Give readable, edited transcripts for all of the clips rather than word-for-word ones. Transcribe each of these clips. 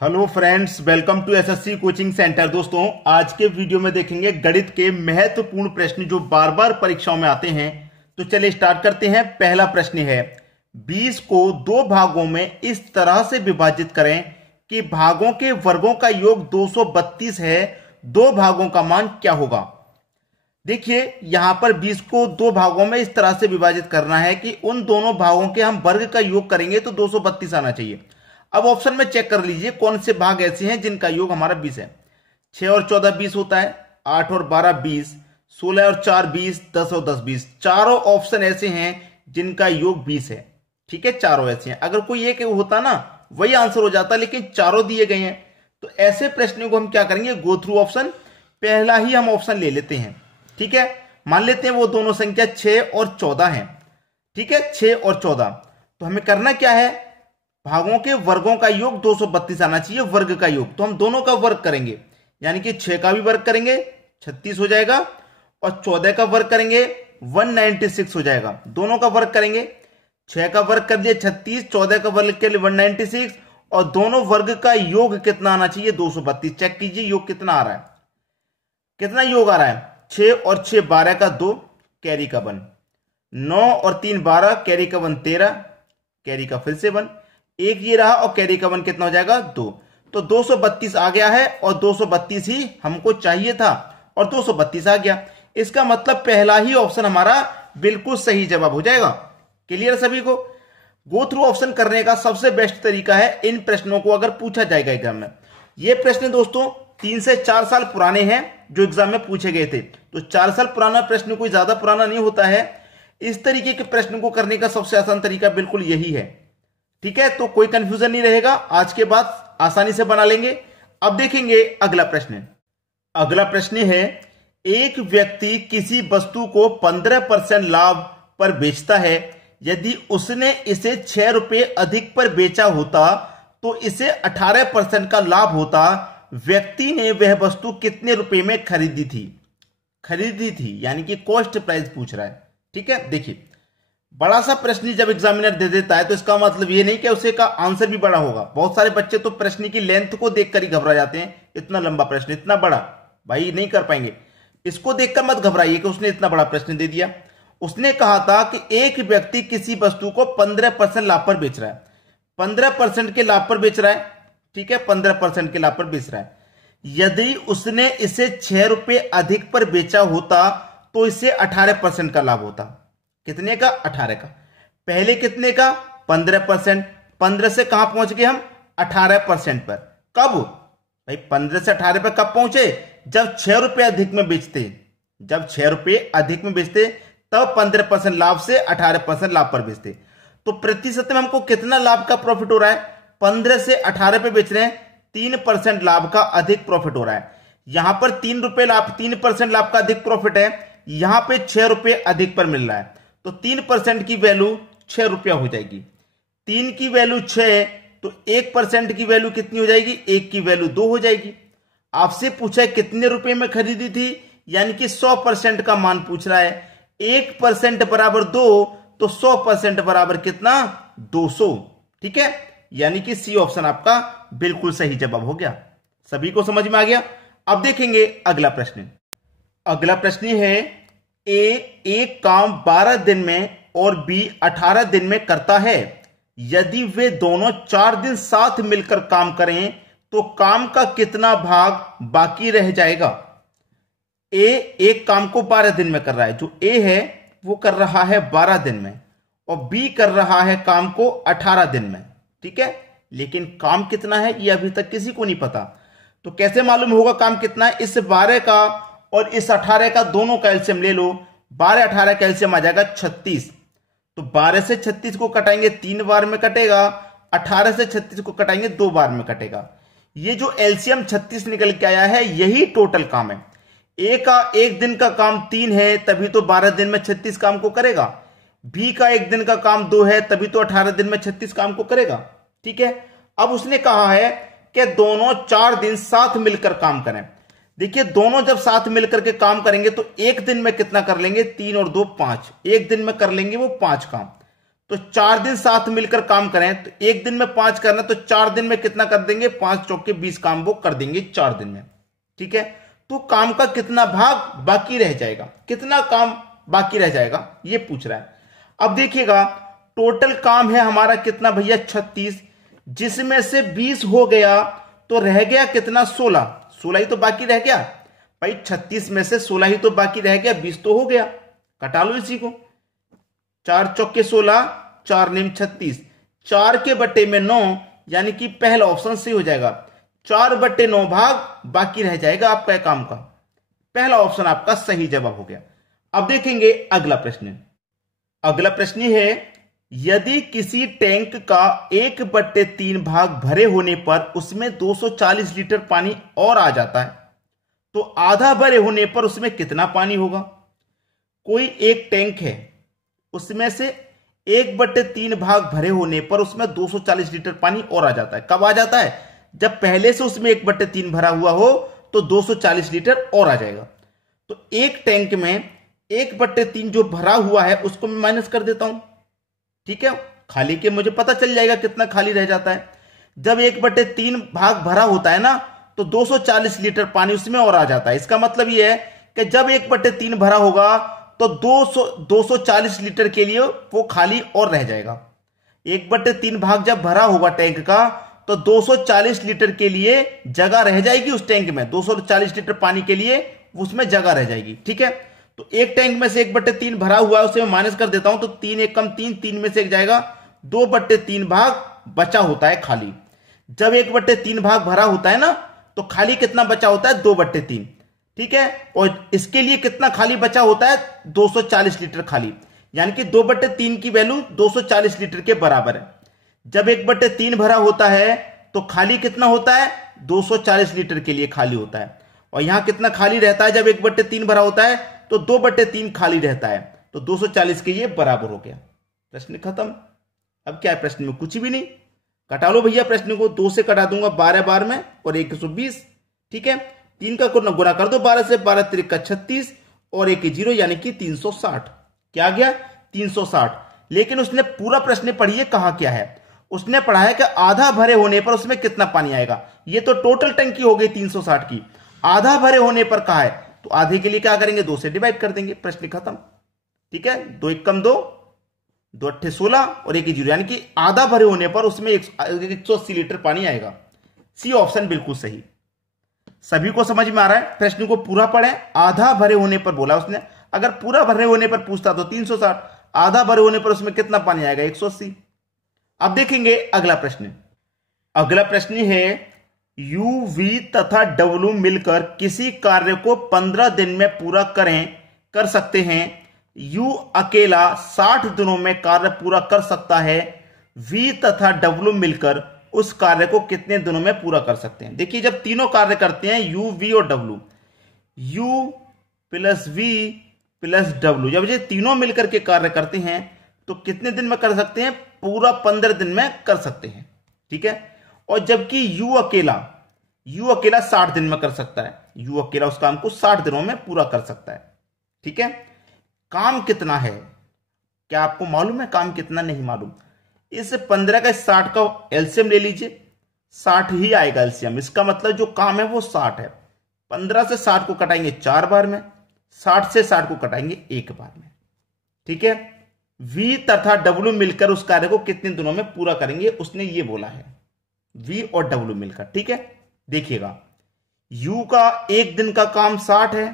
Hello friends, welcome to SSC coaching centre. दोस्तों, आज के वीडियो में देखेंगे गणित के महत्वपूर्ण प्रश्न जो बार बार परीक्षाओं में आते हैं। तो चलिए स्टार्ट करते हैं। पहला प्रश्न है, 20 को दो भागों में इस तरह से विभाजित करें कि भागों के वर्गों का योग 232 है। दो भागों का मान क्या होगा? देखिए, यहां पर 20 को दो भागों में इस तरह से विभाजित करना है कि उन दोनों भागों के हम वर्ग का योग करेंगे तो 232 आना चाहिए। अब ऑप्शन में चेक कर लीजिए कौन से भाग ऐसे हैं जिनका योग हमारा 20 है। 6 और 14 20 होता है, 8 और 12 20, 16 और 4 20, 10 और 10 20। चारों ऑप्शन ऐसे हैं जिनका योग 20 है। ठीक है, चारों ऐसे हैं। अगर कोई एक होता ना वही आंसर हो जाता, लेकिन चारों दिए गए हैं। तो ऐसे प्रश्नों को हम क्या करेंगे, गो थ्रू ऑप्शन। पहला ही हम ऑप्शन ले लेते हैं। ठीक है, मान लेते हैं वो दोनों संख्या 6 और 14 है। ठीक है, 6 और 14। तो हमें करना क्या है, भागों के वर्गों का योग 232 आना चाहिए। वर्ग का योग तो हम दोनों का वर्ग करेंगे, यानी कि 6 का भी वर्ग करेंगे 36 हो जाएगा, और 14 का वर्ग करेंगे 196 हो जाएगा। दोनों का वर्ग करेंगे, 6 का वर्ग कर दिया 36, 14 का वर्ग के लिए 196, और दोनों वर्ग का योग कितना आना चाहिए, 232। चेक कीजिए योग कितना आ रहा है, कितना योग आ रहा है। 6 और 6 12 का 2, कैरी का 1। 9 और 3 12, कैरी का 1 13, कैरी का फिर से 1। एक ये रहा और कैरी का 1 कितना हो जाएगा, 2। तो 232 आ गया है, और 232 ही हमको चाहिए था, और 232 आ गया। इसका मतलब पहला ही ऑप्शन हमारा बिल्कुल सही जवाब हो जाएगा। क्लियर सभी को? गो थ्रू ऑप्शन करने का सबसे बेस्ट तरीका है इन प्रश्नों को अगर पूछा जाएगा एग्जाम में। ये प्रश्न दोस्तों 3 से 4 साल पुराने हैं जो एग्जाम में पूछे गए थे। तो 4 साल पुराना प्रश्न कोई ज्यादा पुराना नहीं होता है। इस तरीके के प्रश्न को करने का सबसे आसान तरीका बिल्कुल यही है। ठीक है, तो कोई कंफ्यूजन नहीं रहेगा। आज के बाद आसानी से बना लेंगे। अब देखेंगे अगला प्रश्न। अगला प्रश्न है, एक व्यक्ति किसी वस्तु को 15% लाभ पर बेचता है। यदि उसने इसे 6 रुपए अधिक पर बेचा होता तो इसे 18% का लाभ होता। व्यक्ति ने वह वस्तु कितने रुपए में खरीदी थी, यानी कि कॉस्ट प्राइस पूछ रहा है। ठीक है, देखिए बड़ा सा प्रश्न जब एग्जामिनर दे देता है तो इसका मतलब ये नहीं कि उसे का आंसर भी बड़ा होगा। बहुत सारे बच्चे तो प्रश्न की लेंथ को देखकर ही घबरा जाते हैं। इतना लंबा प्रश्न, इतना बड़ा, भाई नहीं कर पाएंगे। इसको देखकर मत घबराइए कि उसने इतना बड़ा प्रश्न दे दिया। उसने कहा था कि एक व्यक्ति किसी वस्तु को 15% लाभ पर बेच रहा है। 15% के लाभ पर बेच रहा है। ठीक है, 15% के लाभ पर बेच रहा है। यदि उसने इसे 6 रुपए अधिक पर बेचा होता तो इसे 18% का लाभ होता। कितने का? 18 का। पहले कितने का? 15%। 15 से कहां पहुंच गए हम? 18% पर। कब भाई? 15 से 18 पर कब पहुंचे? जब 6 रुपए अधिक में बेचते। जब 6 रुपए अधिक में बेचते तब 15% लाभ से 18% लाभ पर बेचते। तो प्रतिशत में हमको कितना लाभ का प्रॉफिट हो रहा है? 15 से 18 पे बेच रहे हैं, 3% लाभ का अधिक प्रॉफिट हो रहा है। यहां पर 3 रुपए लाभ, 3% लाभ का अधिक प्रॉफिट है। यहां पे 6 रुपए अधिक पर मिल रहा है। तो 3% की वैल्यू 6 रुपया हो जाएगी। 3 की वैल्यू 6, तो 1% की वैल्यू कितनी हो जाएगी? 1 की वैल्यू 2 हो जाएगी। आपसे पूछा है कितने रुपए में खरीदी थी, यानी कि 100% का मान पूछ रहा है। 1% बराबर 2, तो 100% बराबर कितना? 200। ठीक है, यानी कि सी ऑप्शन आपका बिल्कुल सही जवाब हो गया। सभी को समझ में आ गया? अब देखेंगे अगला प्रश्न। अगला प्रश्न है, एक काम 12 दिन में और बी 18 दिन में करता है। यदि वे दोनों 4 दिन साथ मिलकर काम करें तो काम का कितना भाग बाकी रह जाएगा? ए एक काम को 12 दिन में कर रहा है। जो ए है वो कर रहा है 12 दिन में, और बी कर रहा है काम को 18 दिन में। ठीक है, लेकिन काम कितना है ये अभी तक किसी को नहीं पता। तो कैसे मालूम होगा काम कितना है? इस 12 का और इस 18 का दोनों का एलसीएम ले लो। 12 18 का एलसीएम आ जाएगा 36। तो 12 से 36 को कटाएंगे 3 बार में कटेगा, 18 से 36 को कटाएंगे 2 बार में कटेगा। ये जो एलसीएम 36 निकल के आया है यही टोटल काम है। ए का एक दिन का काम 3 है, तभी तो 12 दिन में 36 काम को करेगा। बी का एक दिन का काम 2 है, तभी तो 18 दिन में 36 काम को करेगा। ठीक है, अब उसने कहा है कि दोनों 4 दिन साथ मिलकर काम करें। देखिए, दोनों जब साथ मिलकर के काम करेंगे तो एक दिन में कितना कर लेंगे? 3 और 2 5। एक दिन में कर लेंगे वो 5 काम। तो 4 दिन साथ मिलकर काम करें तो एक दिन में 5 करना, तो 4 दिन में कितना कर देंगे, 5 चौके 20 काम वो कर देंगे 4 दिन में। ठीक है, तो काम का कितना भाग बाकी रह जाएगा, कितना काम बाकी रह जाएगा ये पूछ रहा है। अब देखिएगा टोटल काम है हमारा कितना भैया 36, जिसमें से 20 हो गया तो रह गया कितना 16 ही तो बाकी रह गया भाई। 36 में से 16 ही तो बाकी रह गया, 20 तो हो गया, कटा लो इसी को। 4 चौके 16, 4 निम 36, 4 के बट्टे में 9, यानी कि पहला ऑप्शन सही हो जाएगा। 4/9 भाग बाकी रह जाएगा आपका काम का, पहला ऑप्शन आपका सही जवाब हो गया। अब देखेंगे अगला प्रश्न। अगला प्रश्न है यदि किसी टैंक का 1/3 भाग भरे होने पर उसमें 240 लीटर पानी और आ जाता है तो आधा भरे होने पर उसमें कितना पानी होगा। कोई एक टैंक है, उसमें से 1/3 भाग भरे होने पर उसमें 240 लीटर पानी और आ जाता है। कब आ जाता है, जब पहले से उसमें 1/3 भरा हुआ हो तो 240 लीटर और आ जाएगा। तो एक टैंक में 1/3 जो भरा हुआ है उसको मैं माइनस कर देता हूं। ठीक है, खाली के मुझे पता चल जाएगा कितना खाली रह जाता है। जब 1/3 भाग भरा होता है ना तो 240 लीटर पानी उसमें और आ जाता है। इसका मतलब यह है कि जब 1/3 भरा होगा तो 240 लीटर के लिए वो खाली और रह जाएगा। 1/3 भाग जब भरा होगा टैंक का तो 240 लीटर के लिए जगह रह जाएगी उस टैंक में, 240 लीटर पानी के लिए उसमें जगह रह जाएगी। ठीक है, तो एक टैंक में से 1/3 भरा हुआ है उसे मैं माइनस कर देता हूं तो 3 एक कम 3, 3 में से एक जाएगा, 2/3 भाग बचा होता है खाली। जब 1/3 भाग भरा होता है ना तो खाली कितना बचा होता है 2/3। ठीक है, और इसके लिए कितना खाली बचा होता है 240 लीटर खाली, यानी कि 2/3 की वैल्यू 240 लीटर के बराबर है। जब 1/3 भरा होता है तो खाली कितना होता है 240 लीटर के लिए खाली होता है, और यहां कितना खाली रहता है जब 1/3 भरा होता है तो 2/3 खाली रहता है, तो 240 के ये बराबर हो गया। प्रश्न खत्म। अब क्या है प्रश्न में, कुछ भी नहीं, कटा लो भैया प्रश्न को। 2 से कटा दूंगा 12 बार में और 120। ठीक है, 3 का गुना कर दो 12 से, 12 3 का 36 और 1 0 यानी कि 360। क्या आ गया 360। लेकिन उसने पूरा प्रश्न पढ़िए कहा क्या है, उसने पढ़ा है कि आधा भरे होने पर उसमें कितना पानी आएगा। ये तो टोटल टंकी हो गई 360 की, आधा भरे होने पर कहा है तो आधे के लिए क्या करेंगे 2 से डिवाइड कर देंगे, प्रश्न खत्म। ठीक है, 2 1 कम 2, 2 8 16 और 1 0 यानी कि आधा भरे होने पर उसमें 180 लीटर पानी आएगा। सी ऑप्शन बिल्कुल सही। सभी को समझ में आ रहा है, प्रश्न को पूरा पढ़ें। आधा भरे होने पर बोला उसने, अगर पूरा भरे होने पर पूछता तो 360, आधा भरे होने पर उसमें कितना पानी आएगा 180। अब देखेंगे अगला प्रश्न। अगला प्रश्न है U, V तथा W मिलकर किसी कार्य को 15 दिन में पूरा कर सकते हैं। U अकेला 60 दिनों में कार्य पूरा कर सकता है। V तथा W मिलकर उस कार्य को कितने दिनों में पूरा कर सकते हैं। देखिए जब तीनों कार्य करते हैं U, V और W, U plus V plus W, जब ये तीनों मिलकर के कार्य करते हैं तो कितने दिन में कर सकते हैं, पूरा 15 दिन में कर सकते हैं। ठीक है, और जबकि यू अकेला 60 दिन में कर सकता है, यू अकेला उस काम को 60 दिनों में पूरा कर सकता है। ठीक है, काम कितना है क्या आपको मालूम है, काम कितना नहीं मालूम। इस 15 का 60 का एलसीएम ले लीजिए, 60 ही आएगा एलसीएम। इसका मतलब जो काम है वो 60 है। 15 से 60 को कटाएंगे 4 बार में, 60 से 60 को कटाएंगे 1 बार में। ठीक है, V तथा W मिलकर उस कार्य को कितने दिनों में पूरा करेंगे, उसने ये बोला है V और W मिलकर। ठीक है, देखिएगा U का एक दिन का काम 60 है,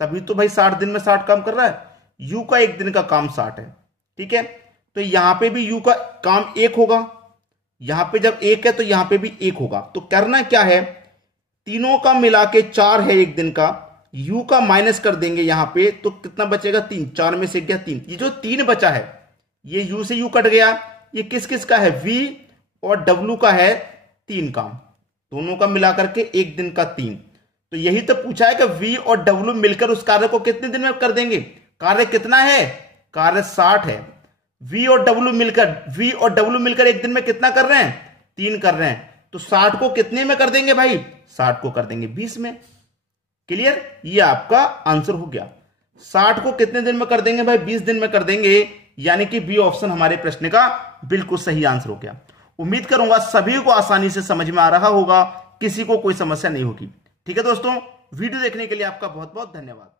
तभी तो भाई 60 दिन में 60 काम कर रहा है। U का एक दिन का काम 60 है। ठीक है, तो यहां पे भी U का काम 1 होगा, यहां पे जब 1 है तो यहां पे भी 1 होगा। तो करना क्या है, तीनों का मिला के 4 है एक दिन का, U का माइनस कर देंगे यहां पे तो कितना बचेगा 3, 4 में से गया 3। ये जो 3 बचा है ये U से U कट गया, ये किस किस का है V और W का है 3 काम, दोनों का मिला करके एक दिन का 3। तो यही तो पूछा है कि V और W मिलकर उस कार्य को कितने दिन में कर देंगे। कार्य कितना है, कार्य 60 है। V और W मिलकर एक दिन में कितना कर रहे हैं, 3 कर रहे हैं। तो 60 को कितने में कर देंगे भाई, 60 को कर देंगे 20 में। क्लियर, ये आपका आंसर हो गया। 60 को कितने दिन में कर देंगे भाई, 20 दिन में कर देंगे। यानी कि बी ऑप्शन हमारे प्रश्न का बिल्कुल सही आंसर हो गया। उम्मीद करूंगा सभी को आसानी से समझ में आ रहा होगा, किसी को कोई समस्या नहीं होगी। ठीक है दोस्तों, वीडियो देखने के लिए आपका बहुत बहुत धन्यवाद।